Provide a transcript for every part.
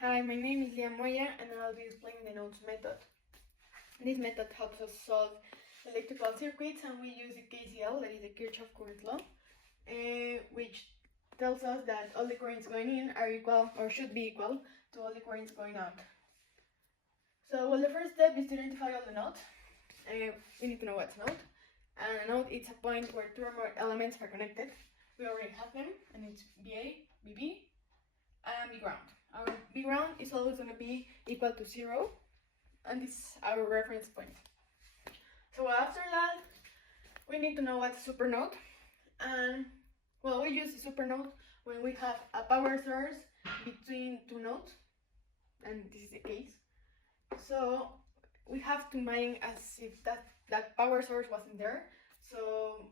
Hi, my name is Lia Moya and I'll be explaining the nodes method. This method helps us solve electrical circuits, and we use the KCL, that is the Kirchhoff current law, which tells us that all the currents going in are equal or should be equal to all the currents going out. So the first step is to identify all the nodes. We need to know what's a node. And a node is a point where two or more elements are connected. We already have them, and it's BA, BB, and B ground. Our B ground is always going to be equal to 0, and this is our reference point. So after that, we need to know what's a supernode, and we use the supernode when we have a power source between two nodes, and this is the case. So we have to mine as if that power source wasn't there. So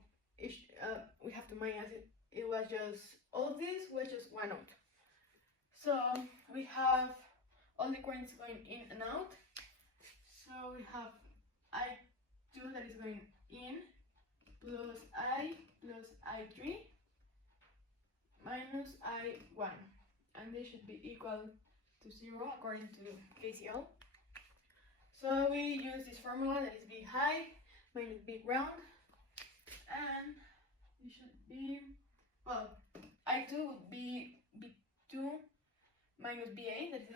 we have to mine as if it was just all of this was just one node. So we have all the currents going in and out. So we have I2 that is going in plus I plus I3 minus I1, and they should be equal to 0 according to KCL. So we use this formula, that is B high minus B ground, and it should be, I2 would be B2 minus BA, that is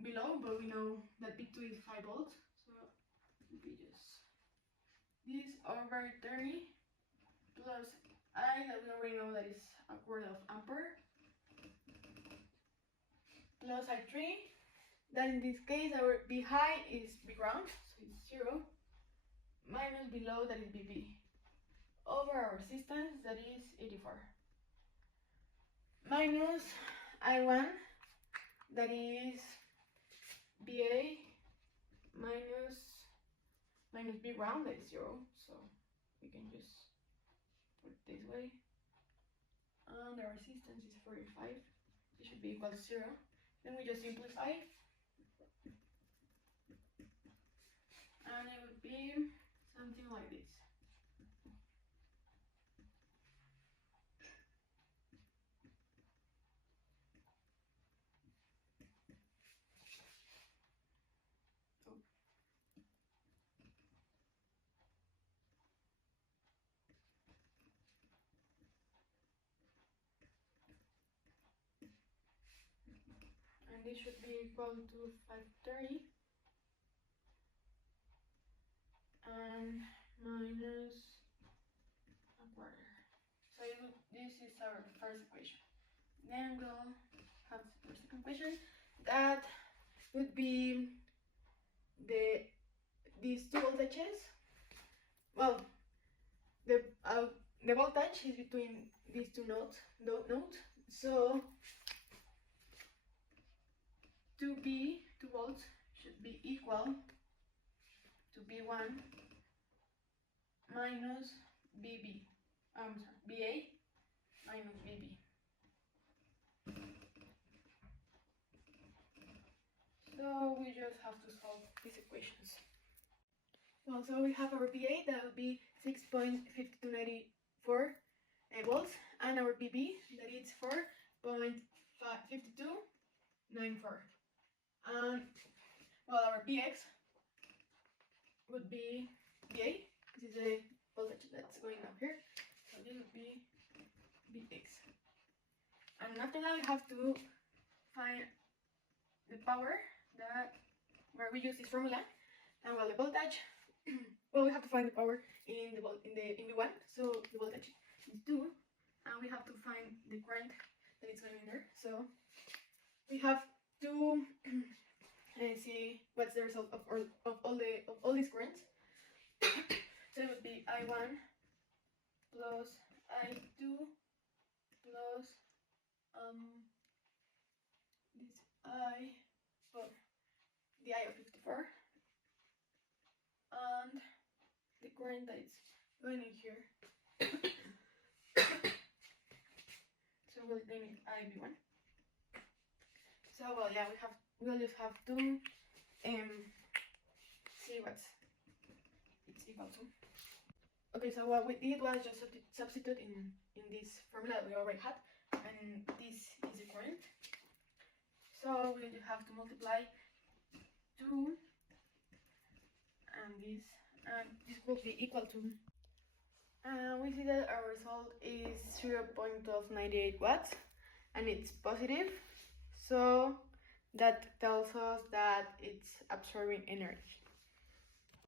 below, but we know that B2 is 5 volts, so it would be just this over 30 plus I, that we already know that is a quarter of ampere, plus I3, that in this case our B high is B ground, so it's 0, minus below, that is BB, over our resistance, that is 84, minus I1, that is BA minus B ground, that is 0, so we can just put it this way, and the resistance is 45, it should be equal to 0. Then we just simplify, and it would be something like this. And this should be equal to 530 and minus a quarter. So this is our first equation. Then we'll have the second equation, that would be these two voltages. Well, the voltage is between these two nodes. So 2 volts should be equal to B1 minus BB. BA minus BB. So we just have to solve these equations. Well, so we have our BA, that would be 6.5294 volts, and our BB, that is 4.5294. And our BX would be BA. This is the voltage that's going up here, so this would be BX. And after that, we have to find the power, where we use this formula, and the voltage. We have to find the power in V1, so the voltage is 2, and we have to find the current that is going in there. So we have to see what's the result of all these currents. So it would be I1 plus I2 plus this the I of 54, and the current that is going in here. So we'll name it IB1. So we'll just have to see what it's equal to. Okay, so what we did was just substitute in this formula that we already had, and this is the current. So So we have to multiply 2 and this will be equal to. And we see that our result is 0.1298 watts and it's positive. So that tells us that it's absorbing energy.